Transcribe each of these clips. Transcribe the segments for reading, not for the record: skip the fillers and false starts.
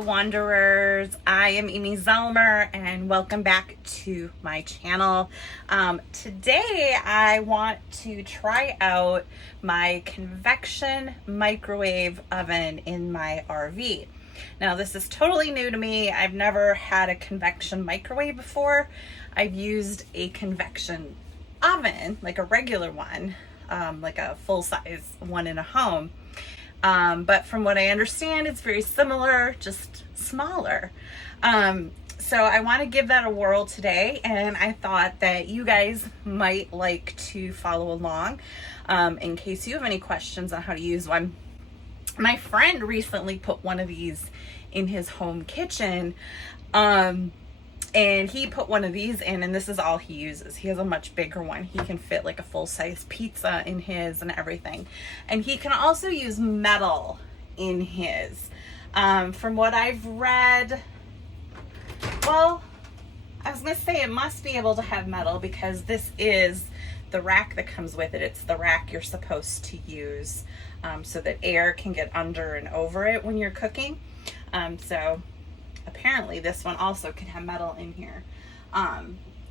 Hello Wanderers, I am Amy Zelmer and welcome back to my channel. Today I want to try out my convection microwave oven in my RV. Now this is totally new to me. I've never had a convection microwave before. I've used a convection oven, like a regular one, like a full-size one in a home. But from what I understand, it's very similar, just smaller. So I want to give that a whirl today, and I thought that you guys might like to follow along in case you have any questions on how to use one. My friend recently put one of these in his home kitchen, and he put one of these in, and this is all he uses. He has a much bigger one. He can fit like a full-size pizza in his and everything. And he can also use metal in his. From what I've read, well, I was gonna say it must be able to have metal because this is the rack that comes with it. It's the rack you're supposed to use so that air can get under and over it when you're cooking. So apparently this one also can have metal in here.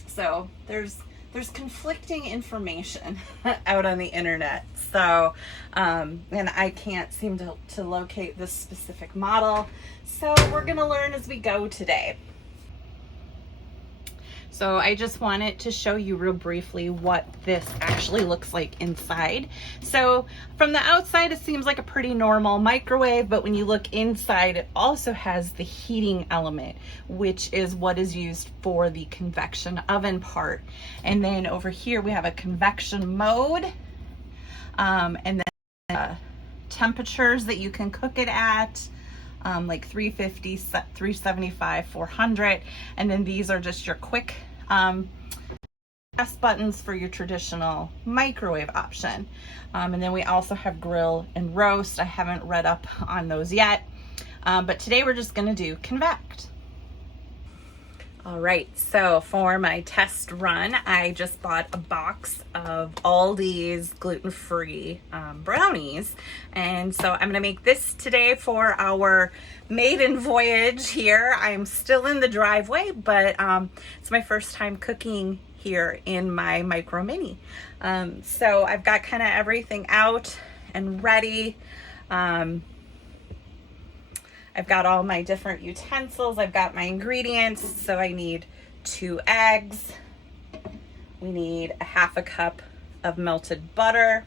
So there's conflicting information out on the internet. So, and I can't seem to locate this specific model. So we're gonna learn as we go today. So I just wanted to show you real briefly what this actually looks like inside. So from the outside, it seems like a pretty normal microwave, but when you look inside, it also has the heating element, which is what is used for the convection oven part. And then over here, we have a convection mode, and then temperatures that you can cook it at. Like 350, 375, 400, and then these are just your quick press buttons for your traditional microwave option. And then we also have grill and roast. I haven't read up on those yet, but today we're just gonna do convect. All right, so for my test run, I just bought a box of Aldi's gluten-free brownies. And so I'm gonna make this today for our maiden voyage here. I'm still in the driveway, but it's my first time cooking here in my Micro Mini. So I've got kind of everything out and ready. I've got all my different utensils. I've got my ingredients. So I need 2 eggs. We need a half a cup of melted butter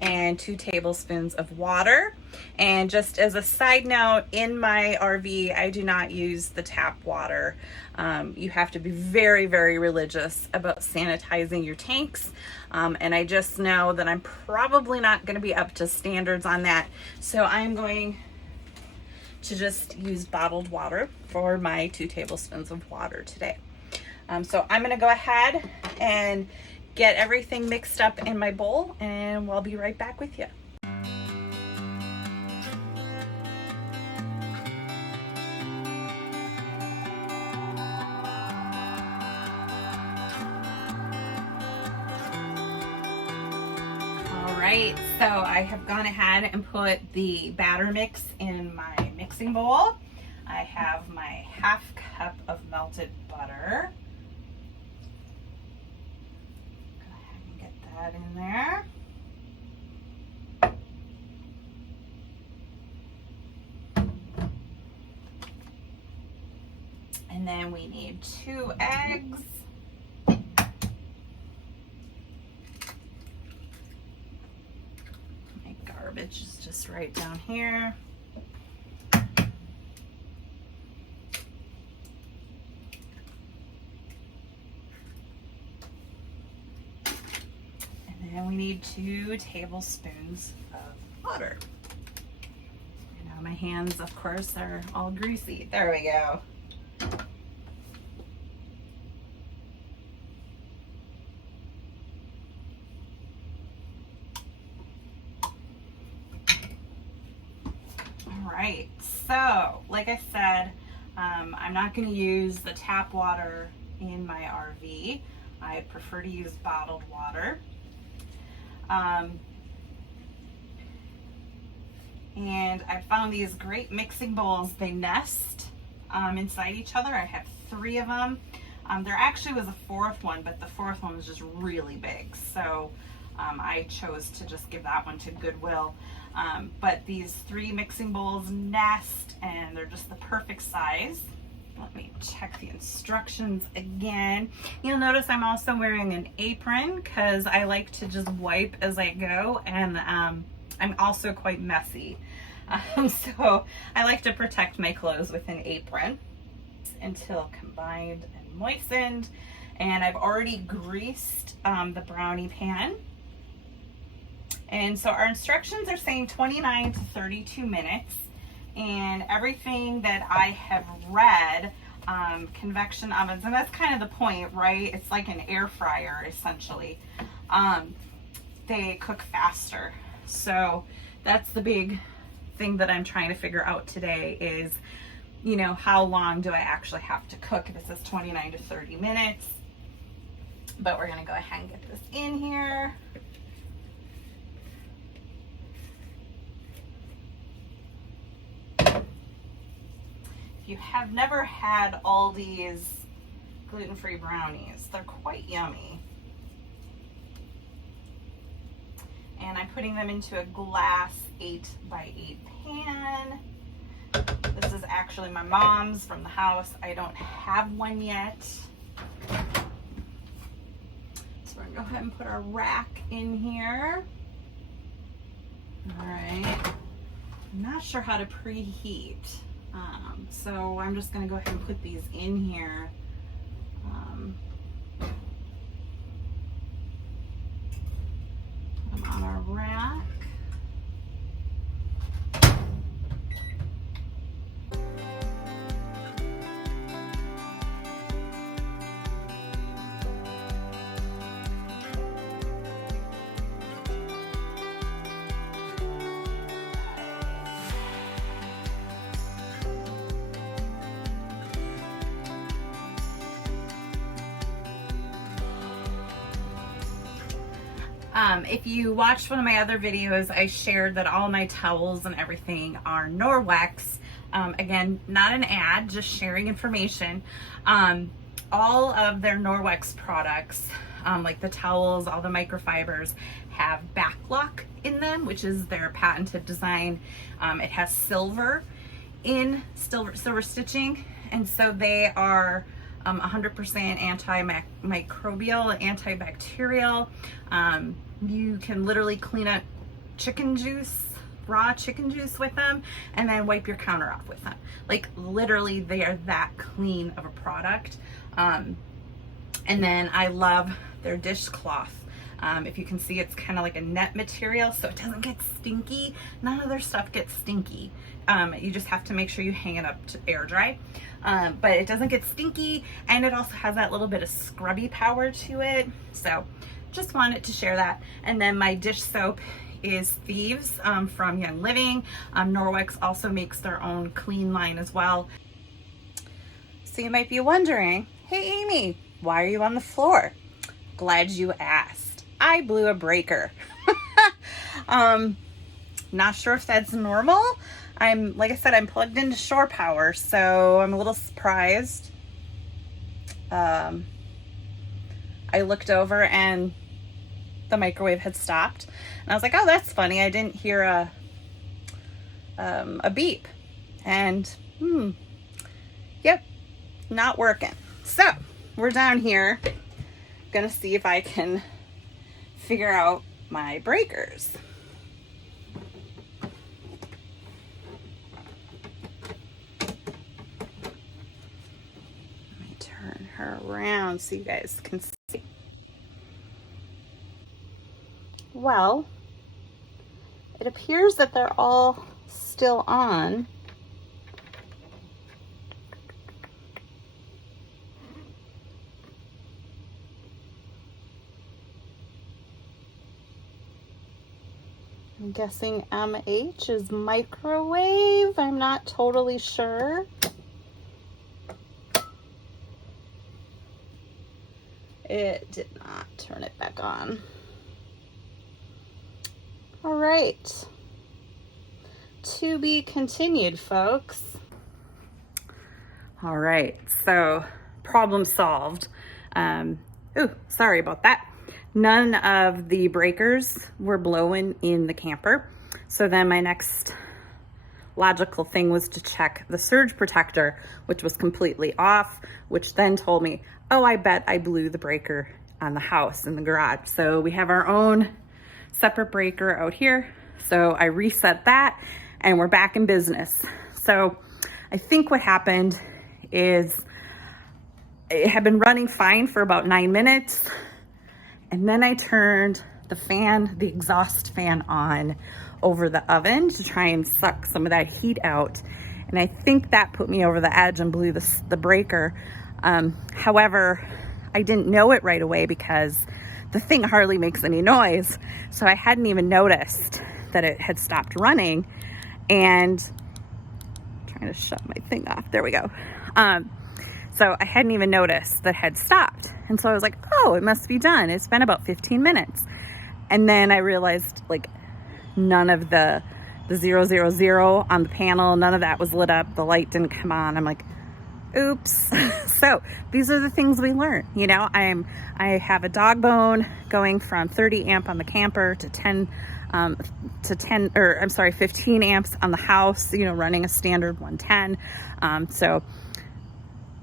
and 2 tablespoons of water. And just as a side note, in my RV, I do not use the tap water. You have to be very, very religious about sanitizing your tanks. And I just know that I'm probably not going to be up to standards on that. So I'm going to just use bottled water for my 2 tablespoons of water today. So I'm gonna go ahead and get everything mixed up in my bowl, and we'll be right back with you. All right, so I have gone ahead and put the batter mix in my mixing bowl. I have my half cup of melted butter. Go ahead and get that in there. And then we need 2 eggs. My garbage is just right down here. And we need 2 tablespoons of water. And now my hands, of course, are all greasy. There we go. All right, so like I said, I'm not going to use the tap water in my RV. I prefer to use bottled water. And I found these great mixing bowls. They nest inside each other. I have 3 of them. There actually was a 4th one, but the 4th one was just really big. So I chose to just give that one to Goodwill. But these 3 mixing bowls nest, and they're just the perfect size. Let me check the instructions again. You'll notice I'm also wearing an apron because I like to just wipe as I go, and I'm also quite messy. So I like to protect my clothes with an apron until combined and moistened. And I've already greased the brownie pan. And so our instructions are saying 29 to 32 minutes. And everything that I have read, convection ovens, and that's kind of the point, right? It's like an air fryer, essentially. They cook faster. So that's the big thing that I'm trying to figure out today is, you know, how long do I actually have to cook? This is 29 to 30 minutes. But we're gonna go ahead and get this in here. If you have never had Aldi's gluten-free brownies, they're quite yummy. And I'm putting them into a glass 8x8 pan. This is actually my mom's from the house. I don't have one yet. So we're gonna go ahead and put our rack in here. All right. I'm not sure how to preheat. So I'm just gonna go ahead and put these in here. Put them on our rack. If you watched one of my other videos, I shared that all my towels and everything are Norwex. Again, not an ad, just sharing information. All of their Norwex products, like the towels, all the microfibers, have backlock in them, which is their patented design. It has silver stitching, and so they are 100% antimicrobial and antibacterial. You can literally clean up chicken juice, raw chicken juice with them, and then wipe your counter off with them. Like literally they are that clean of a product. And then I love their dishcloth. If you can see, it's kind of like a net material, so it doesn't get stinky. None of their stuff gets stinky. You just have to make sure you hang it up to air dry. But it doesn't get stinky, and it also has that little bit of scrubby power to it. So just wanted to share that. And then my dish soap is Thieves from Young Living. Norwex also makes their own clean line as well. So you might be wondering, hey Amy, why are you on the floor? Glad you asked. I blew a breaker. Not sure if that's normal. Like I said, I'm plugged into shore power, so I'm a little surprised. I looked over and the microwave had stopped, and I was like, oh, that's funny. I didn't hear a beep, and yep, not working. So we're down here, gonna see if I can figure out my breakers. Let me turn her around so you guys can see. Well, it appears that they're all still on. I'm guessing MH is microwave. I'm not totally sure. It did not turn it back on. All right. To be continued, folks. All right, so problem solved. Oh, sorry about that. None of the breakers were blowing in the camper. So then my next logical thing was to check the surge protector, which was completely off, which then told me, oh, I bet I blew the breaker on the house in the garage. So we have our own separate breaker out here. So I reset that and we're back in business. So I think what happened is it had been running fine for about 9 minutes. And then I turned the fan, the exhaust fan on over the oven to try and suck some of that heat out. And I think that put me over the edge and blew the breaker. However, I didn't know it right away because the thing hardly makes any noise. So I hadn't even noticed that it had stopped running. And I'm trying to shut my thing off. There we go. So I hadn't even noticed that it had stopped. And so I was like, oh, it must be done. It's been about 15 minutes. And then I realized like none of the 000 on the panel, none of that was lit up. The light didn't come on. I'm like, oops. So these are the things we learn. You know, I have a dog bone going from 30 amp on the camper to 15 amps on the house, you know, running a standard 110. So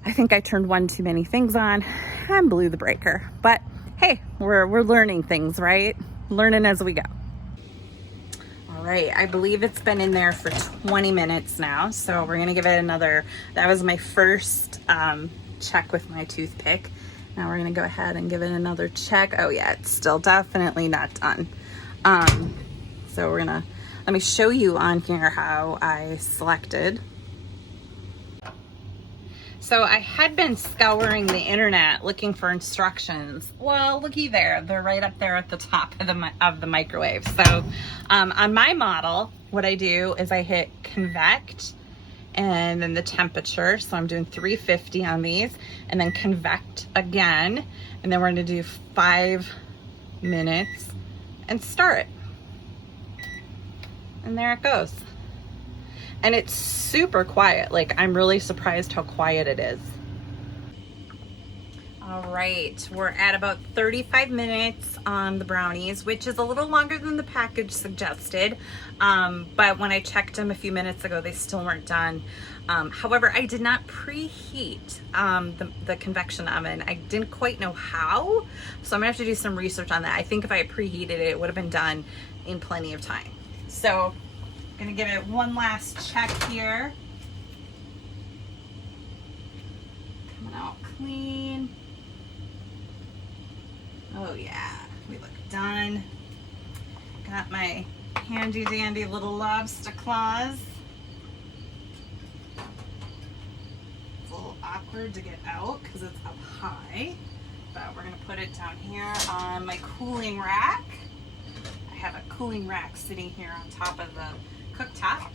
I think I turned one too many things on and blew the breaker. But hey, we're learning things, right? Learning as we go. All right, I believe it's been in there for 20 minutes now. So we're gonna give it another, that was my first check with my toothpick. Now we're gonna go ahead and give it another check. Oh yeah, it's still definitely not done. So let me show you on here how I selected. So I had been scouring the internet looking for instructions. Well, looky there, they're right up there at the top of the microwave. So on my model, what I do is I hit convect and then the temperature. So I'm doing 350 on these and then convect again. And then we're gonna do 5 minutes and start it. And there it goes. And it's super quiet. Like, I'm really surprised how quiet it is. All right, we're at about 35 minutes on the brownies, which is a little longer than the package suggested. But when I checked them a few minutes ago, they still weren't done. However, I did not preheat the convection oven. I didn't quite know how, so I'm gonna have to do some research on that. I think if I had preheated it, it would have been done in plenty of time. So I'm gonna give it one last check here. Coming out clean. Oh yeah, we look done. Got my handy dandy little lobster claws. It's a little awkward to get out because it's up high, but we're gonna put it down here on my cooling rack. I have a cooling rack sitting here on top of the cooktop,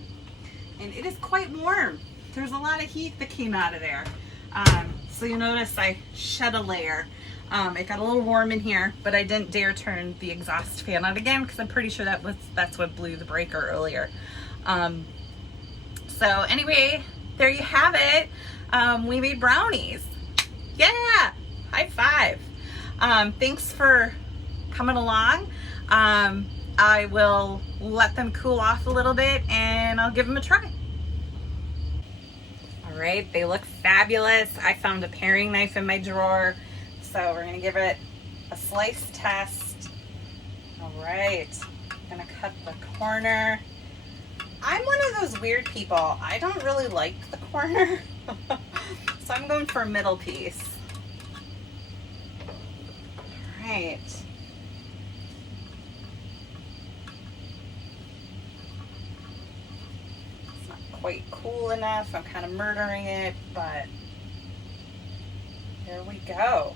and it is quite warm. There's a lot of heat that came out of there. So you'll notice I shed a layer. It got a little warm in here, but I didn't dare turn the exhaust fan on again because I'm pretty sure that's what blew the breaker earlier. So anyway, there you have it. We made brownies. Yeah, high five. Thanks for coming along. I will let them cool off a little bit and I'll give them a try. All right, they look fabulous. I found a paring knife in my drawer, so we're gonna give it a slice test. All right, I'm gonna cut the corner. I'm one of those weird people. I don't really like the corner, so I'm going for a middle piece. All right. Quite cool enough. I'm kind of murdering it, but here we go.